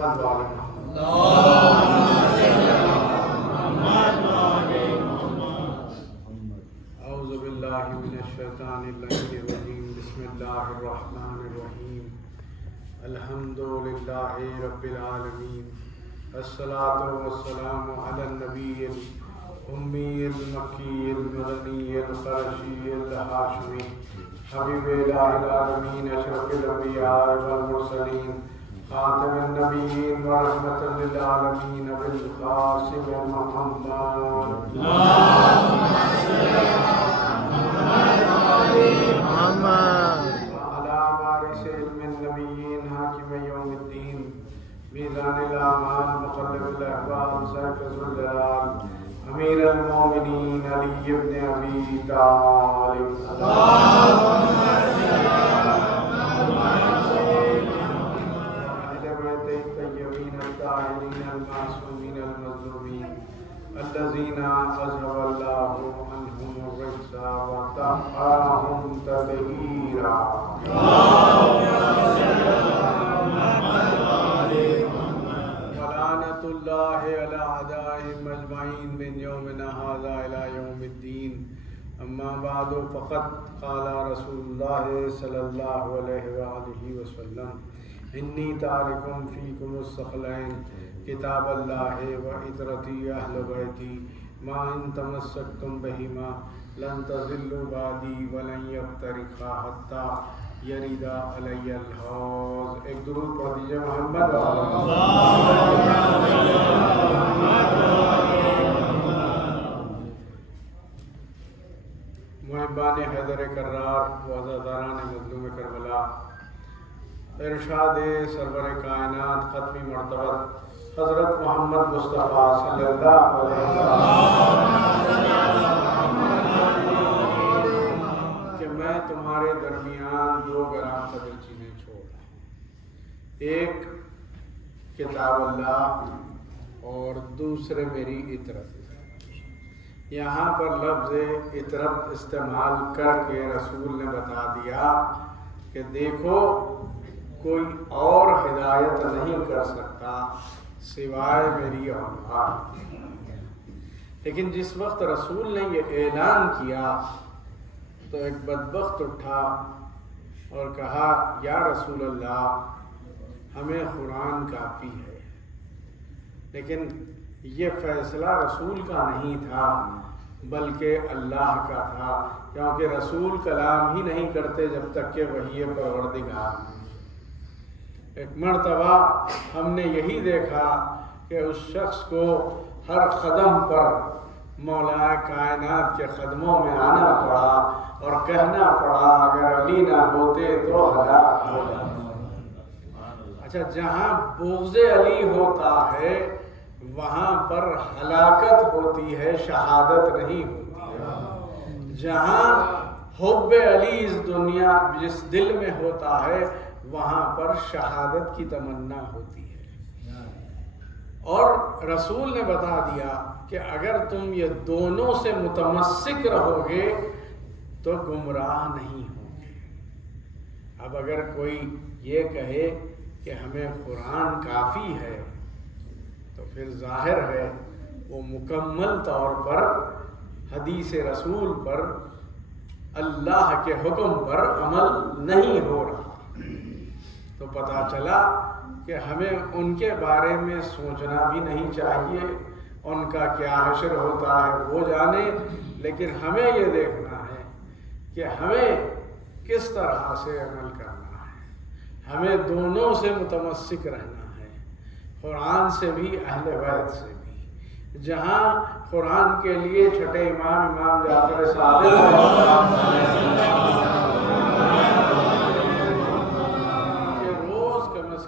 محمد وعلی محمد۔ اعوذ باللہ من الشیطان اللعین الرجیم، بسم اللہ الرحمن الرحیم، الحمد للہ رب العالمین، الصلاۃ والسلام علی النبی الامی المکی المدنی القرشی الہاشمی حبیب الہ العالمین، اشرف الانبیاء والمرسلین، خاتم النبیین ورحمۃ للعالمین، بالقاسم محمد وعلی وارث علم النبیین، حاکم یوم الدین، میزان الاعمال، مقلب الاحوال، سیف ذو الجلال، امیر المومنین علی ابن ابی طالب، الطاهرين المعصومين المظلومين الذين أذهب الله عنهم الرجس وطهرهم تطهيرا، ولعنة الله على أعدائهم أجمعين من يومنا هذا إلى يوم الدين. أما بعد، فقد قال رسول الله صلى الله عليه وآله وسلم: انی تارکم فیکم الثقلین، کتاب اللہ و عطرتی اہل بیتی، ما ان تمسکتم بہما لن تضلوا بعدی ولن یفترقا حتی یرد علی الحوض۔ ایک درود پڑھ دیجئے محمد محبان حیدر کرار و عزاداران مظلوم کربلا، ارشاد سرور کائنات ختمی مرتبہ حضرت محمد مصطفیٰ صلی اللہ علیہ وسلم کہ میں تمہارے درمیان دو گرام قدر چیزیں چھوڑ، ایک کتاب اللہ اور دوسرے میری عطرت۔ یہاں پر لفظ عطرت استعمال کر کے رسول نے بتا دیا کہ دیکھو کوئی اور ہدایت نہیں کر سکتا سوائے میری اولاد۔ لیکن جس وقت رسول نے یہ اعلان کیا تو ایک بدبخت اٹھا اور کہا یا رسول اللہ ہمیں قرآن کافی ہے۔ لیکن یہ فیصلہ رسول کا نہیں تھا بلکہ اللہ کا تھا، کیونکہ رسول کلام ہی نہیں کرتے جب تک کہ وحی پروردگار۔ ایک مرتبہ ہم نے یہی دیکھا کہ اس شخص کو ہر قدم پر مولا کائنات کے قدموں میں آنا پڑا اور کہنا پڑا اگر علی نہ ہوتے تو ہلاک ہو جاتا۔ اچھا، جہاں بغض علی ہوتا ہے وہاں پر ہلاکت ہوتی ہے، شہادت نہیں ہوتی ہے۔ جہاں حب علی اس دنیا جس دل میں ہوتا ہے وہاں پر شہادت کی تمنا ہوتی ہے۔ اور رسول نے بتا دیا کہ اگر تم یہ دونوں سے متمسک رہو گے تو گمراہ نہیں ہوگے۔ اب اگر کوئی یہ کہے کہ ہمیں قرآن کافی ہے تو پھر ظاہر ہے وہ مکمل طور پر حدیث رسول پر، اللہ کے حکم پر عمل نہیں ہو رہا۔ تو پتہ چلا کہ ہمیں ان کے بارے میں سوچنا بھی نہیں چاہیے، ان کا کیا حشر ہوتا ہے وہ جانے، لیکن ہمیں یہ دیکھنا ہے کہ ہمیں کس طرح سے عمل کرنا ہے۔ ہمیں دونوں سے متمسک رہنا ہے، قرآن سے بھی اہل بیت سے بھی۔ جہاں قرآن کے لیے چھٹے امام جعفر صادق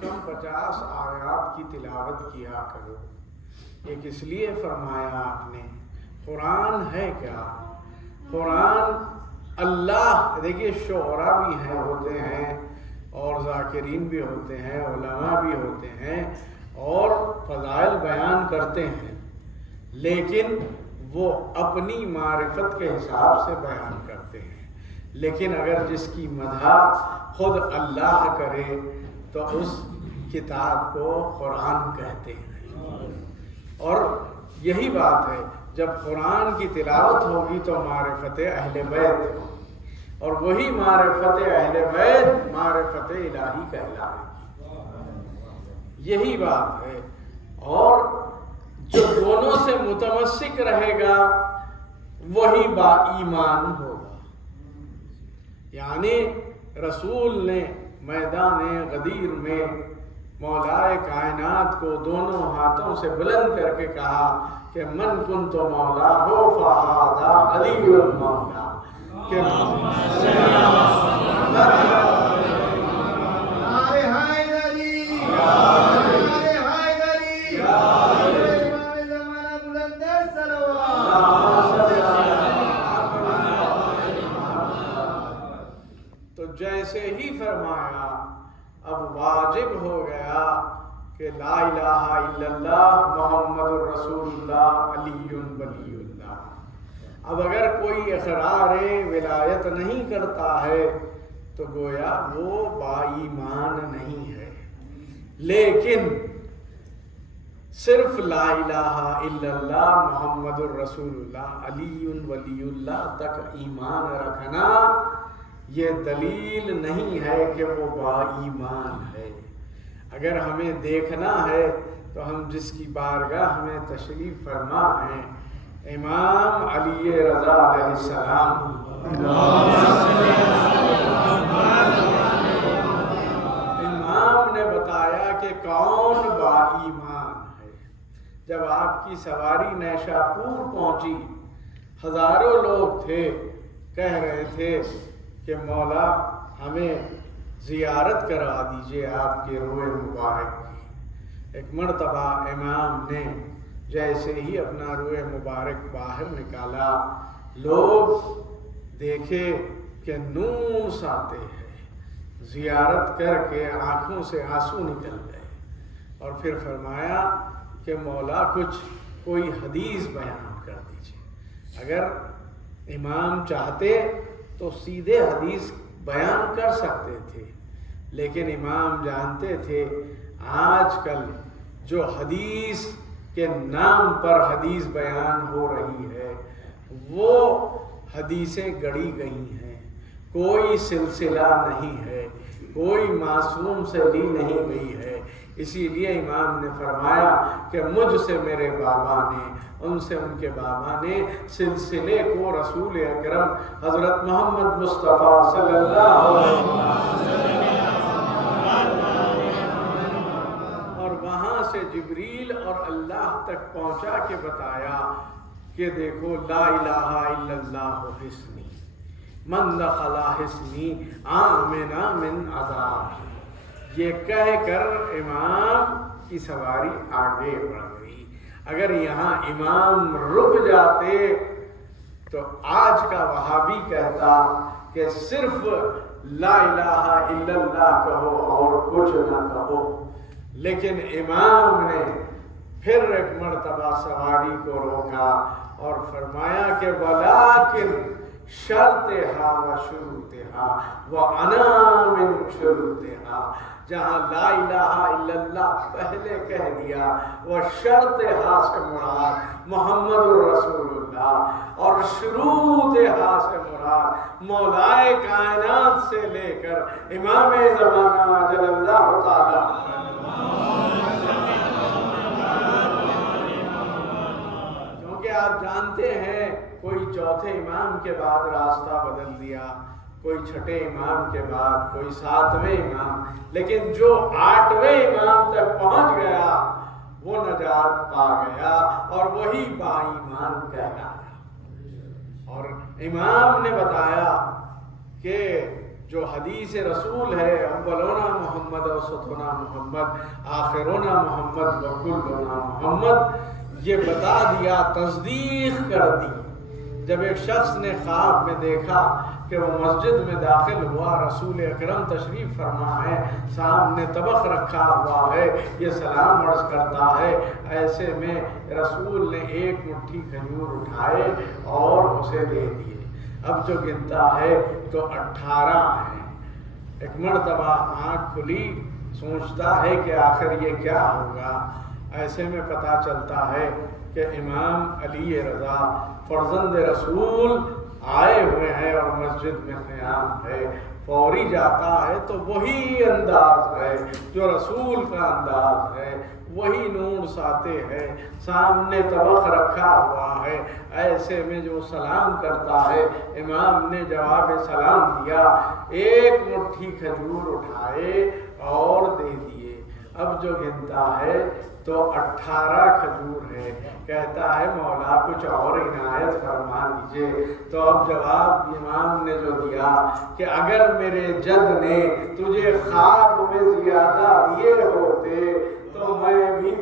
کم 50 آیات کی تلاوت کیا کرو۔ ایک اس لیے فرمایا آپ نے قرآن ہے کیا؟ قرآن اللہ، دیکھیے شعراء بھی ہوتے ہیں اور ذاکرین بھی ہوتے ہیں، علماء بھی ہوتے ہیں اور فضائل بیان کرتے ہیں، لیکن وہ اپنی معرفت کے حساب سے بیان کرتے ہیں۔ لیکن اگر جس کی مدح خود اللہ کرے تو اس کتاب کو قرآن کہتے ہیں۔ اور یہی بات ہے، جب قرآن کی تلاوت ہوگی تو معرفت اہل بیت ہوگی، اور وہی معرفت اہل بیت معرفت الہی کہلائے گی۔ یہی بات ہے، اور جو دونوں سے متمسک رہے گا وہی با ایمان ہوگا۔ یعنی رسول نے میدان غدیر میں مولائے کائنات کو دونوں ہاتھوں سے بلند کر کے کہا کہ من کنت مولا ہو فہذا علی المولا، کہ تو جیسے ہی فرمایا اب واجب ہو گیا کہ لا الہ الا اللہ محمد الرسول اللہ علی ولی اللہ۔ اب اگر کوئی اقرار ولایت نہیں کرتا ہے تو گویا وہ با ایمان نہیں ہے، لیکن صرف لا الہ الا اللہ محمد الرسول اللہ علی ولی اللہ تک ایمان رکھنا یہ دلیل نہیں ہے کہ وہ با ایمان ہے۔ اگر ہمیں دیکھنا ہے تو ہم جس کی بارگاہ میں تشریف فرما ہیں امام علی رضا علیہ السلام، امام نے بتایا کہ کون با ایمان ہے۔ جب آپ کی سواری نیشاپور پہنچی، ہزاروں لوگ تھے، کہہ رہے تھے کہ مولا ہمیں زیارت کروا دیجئے آپ کے روئے مبارک کی۔ ایک مرتبہ امام نے جیسے ہی اپنا روئے مبارک باہر نکالا، لوگ دیکھے کہ نور ساتے ہیں، زیارت کر کے آنکھوں سے آنسو نکل گئے، اور پھر فرمایا کہ مولا کوئی حدیث بیان کر دیجئے۔ اگر امام چاہتے تو سیدھے حدیث بیان کر سکتے تھے، لیکن امام جانتے تھے آج کل جو حدیث کے نام پر حدیث بیان ہو رہی ہے وہ حدیثیں گڑی گئی ہیں، کوئی سلسلہ نہیں ہے، کوئی معصوم سے لی نہیں گئی ہے۔ اسی لیے امام نے فرمایا کہ مجھ سے میرے بابا نے، ان سے ان کے بابا نے سلسلے کو رسول اکرم حضرت محمد مصطفیٰ صلی اللہ علیہ وسلم، اور وہاں سے جبریل اور اللہ تک پہنچا کے بتایا کہ دیکھو لا الہ الا اللہ حسنی من دخل حسنی آمن من عذاب، یہ کہہ کر امام کی سواری آگے بڑھ گئی۔ اگر یہاں امام رک جاتے تو آج کا وہابی کہتا کہ صرف لا الہ الا اللہ کہو اور کچھ نہ کہو، لیکن امام نے پھر ایک مرتبہ سواری کو روکا اور فرمایا کہ ولیکن شرطہا و شروطہا وانا من شروطہا، جہاں لا الہ الا اللہ پہلے کہہ دیا وہ شرطہا سے مراد محمد الرسول اللہ، اور شروطہا سے مراد مولائے کائنات سے لے کر امام زمانہ جل اللہ تعالی، کیونکہ آپ جانتے ہیں کوئی چوتھے امام کے بعد راستہ بدل دیا، کوئی چھٹے امام کے بعد، کوئی ساتویں امام، لیکن جو 8ویں امام تک پہنچ گیا وہ نجات پا گیا اور وہی با ایمان کہلایا۔ اور امام نے بتایا کہ جو حدیث رسول ہے اولونا محمد وسطنا محمد آخرونا محمد وکلنا محمد، یہ بتا دیا، تصدیق کر دی۔ جب ایک شخص نے خواب میں دیکھا کہ وہ مسجد میں داخل ہوا، رسول اکرم تشریف فرما ہے، سامنے طبق رکھا ہوا ہے، یہ سلام عرض کرتا ہے، ایسے میں رسول نے ایک مٹھی کھجور اٹھائے اور اسے دے دیے۔ اب جو گنتا ہے تو 18 ہیں۔ ایک مرتبہ آنکھ کھلی، سوچتا ہے کہ آخر یہ کیا ہوگا۔ ایسے میں پتہ چلتا ہے کہ امام علی رضا فرزند رسول آئے ہوئے ہیں اور مسجد میں قیام ہے۔ فوری جاتا ہے تو وہی انداز ہے جو رسول کا انداز ہے، وہی نور ساتے ہے، سامنے طبق رکھا ہوا ہے۔ ایسے میں جو سلام کرتا ہے، امام نے جواب سلام دیا، ایک مٹھی کھجور اٹھائے اور دے دیے۔ اب جو گنتا ہے تو 18 کھجور ہے، کہتا ہے مولا کچھ اور عنایت فرما دیجئے۔ تو اب جواب امام نے جو دیا کہ اگر میرے جد نے تجھے خواب میں زیادہ دیے ہوتے تو میں بھی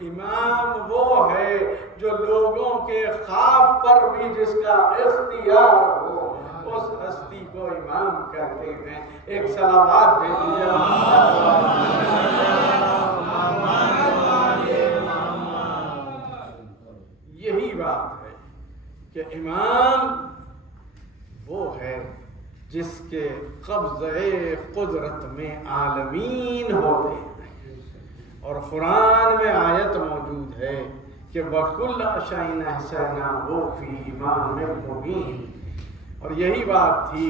امام وہ ہے جو لوگوں کے خواب پر بھی جس کا اختیار ہو، اس ہستی کو امام کہتے ہیں۔ ایک صلوات دے دیجیے۔ یہی بات ہے کہ امام وہ ہے جس کے قبضۂ قدرت میں عالمین ہوتے ہیں، اور قرآن میں آیت موجود ہے کہ وَكُلَّ شَيْءٍ أَحْصَيْنَاهُ فِي إِمَامٍ مُبِينٍ۔ اور یہی بات تھی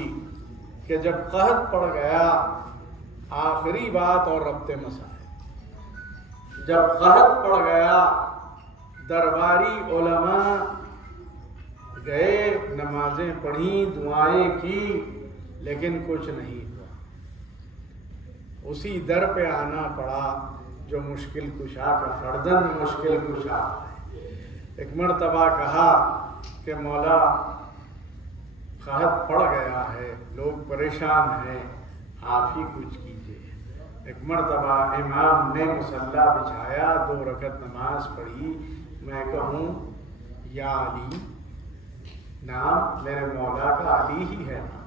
کہ جب قحط پڑ گیا، آخری بات اور ربط مسائل، جب قحط پڑ گیا درباری علماء گئے، نمازیں پڑھیں، دعائیں کی، لیکن کچھ نہیں ہوا۔ اسی در پہ آنا پڑا جو مشکل کشا کا فرزند مشکل کشا ہے۔ ایک مرتبہ کہا کہ مولا قحط پڑ گیا ہے، لوگ پریشان ہیں، آپ ہی کچھ کیجیے۔ ایک مرتبہ امام نے مصلی بچھایا، 2 رکعت نماز پڑھی، میں کہوں یا علی، نام میرے مولا کا علی ہی ہے نا،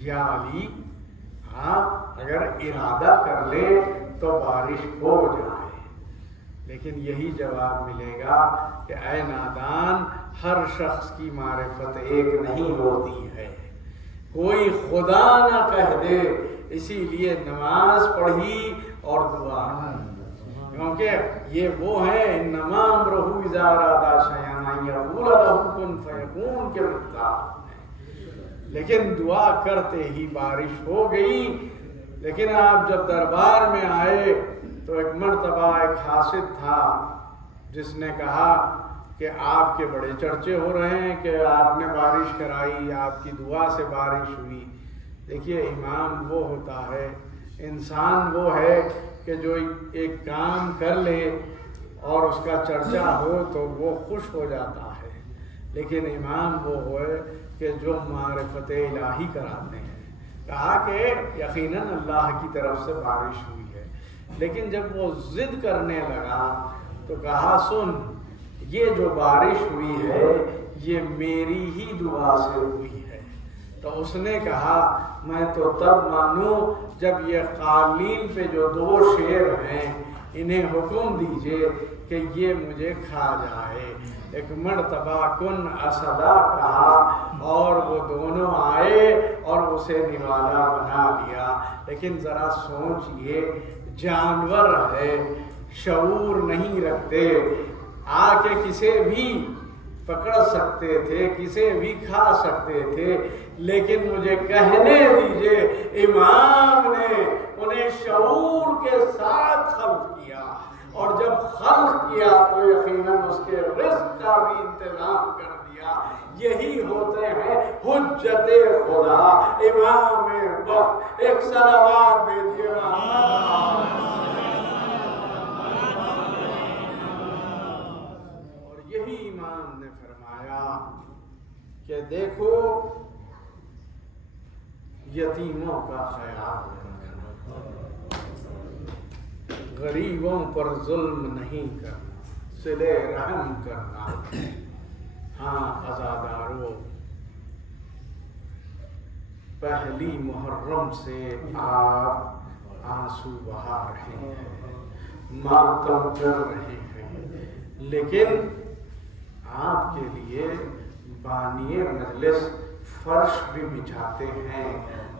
یا علی آپ اگر ارادہ کر لیں تو بارش ہو جائے۔ لیکن یہی جواب ملے گا کہ اے نادان، ہر شخص کی معرفت ایک نہیں ہوتی ہے، کوئی خدا نہ کہہ دے، اسی لیے نماز پڑھی اور دعا، کیونکہ یہ وہ ہیں انما امرہ اذا اراد شیئا ان یقول لہ کن فیکون کے مطابق۔ لیکن دعا کرتے ہی بارش ہو گئی۔ لیکن آپ جب دربار میں آئے تو ایک مرتبہ ایک حاسد تھا جس نے کہا کہ آپ کے بڑے چرچے ہو رہے ہیں کہ آپ نے بارش کرائی، آپ کی دعا سے بارش ہوئی۔ دیکھیے امام وہ ہوتا ہے، انسان وہ ہے کہ جو ایک کام کر لے اور اس کا چرچا ہو تو وہ خوش ہو جاتا ہے، لیکن امام وہ ہوئے کہ جو معرفت الہی کراتے ہیں۔ کہا کہ یقیناً اللہ کی طرف سے بارش ہوئی ہے، لیکن جب وہ ضد کرنے لگا تو کہا سن، یہ جو بارش ہوئی ہے یہ میری ہی دعا سے ہوئی ہے۔ تو اس نے کہا میں تو تب مانوں جب یہ قالین پہ جو 2 شیر ہیں انہیں حکم دیجئے کہ یہ مجھے کھا جائے۔ ایک مرتبہ کن اسدا کہا اور وہ دونوں آئے اور اسے نوالا بنا لیا۔ لیکن ذرا سوچئے، جانور ہے، شعور نہیں رکھتے، آ کے کسے بھی پکڑ سکتے تھے، کسے بھی کھا سکتے تھے، لیکن مجھے کہنے دیجئے امام نے انہیں شعور کے ساتھ خلق کیا، اور جب خلق کیا تو یقیناً اس کے رزق کا بھی انتظام کر دیا۔ یہی ہوتے ہیں حجت خدا، امام وقت۔ ایک صلوات دیجیے۔ اور یہی امام نے فرمایا کہ دیکھو یتیموں کا خیال رکھنا، غریبوں پر ظلم نہیں کرنا، صلہ رحم کرنا۔ ہاں عزادارو، پہلی محرم سے آپ آنسو بہا رہے ہیں، ماتم کر رہے ہیں، لیکن آپ کے لیے بانی مجلس فرش بھی بچھاتے ہیں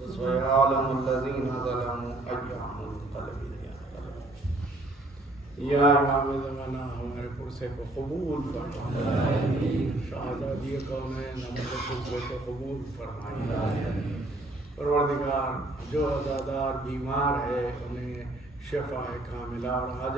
وسيعلم الذين ظلموا أيهم منقلب ينقلبون. یا امام زمانہ ہمارے پرسے کو قبول فرمائے، شہزادی کونین ہمارے پرسے کو قبول فرمائے. پروردگار جو عزادار بیمار ہے انہیں شفا کاملہ اور عاجل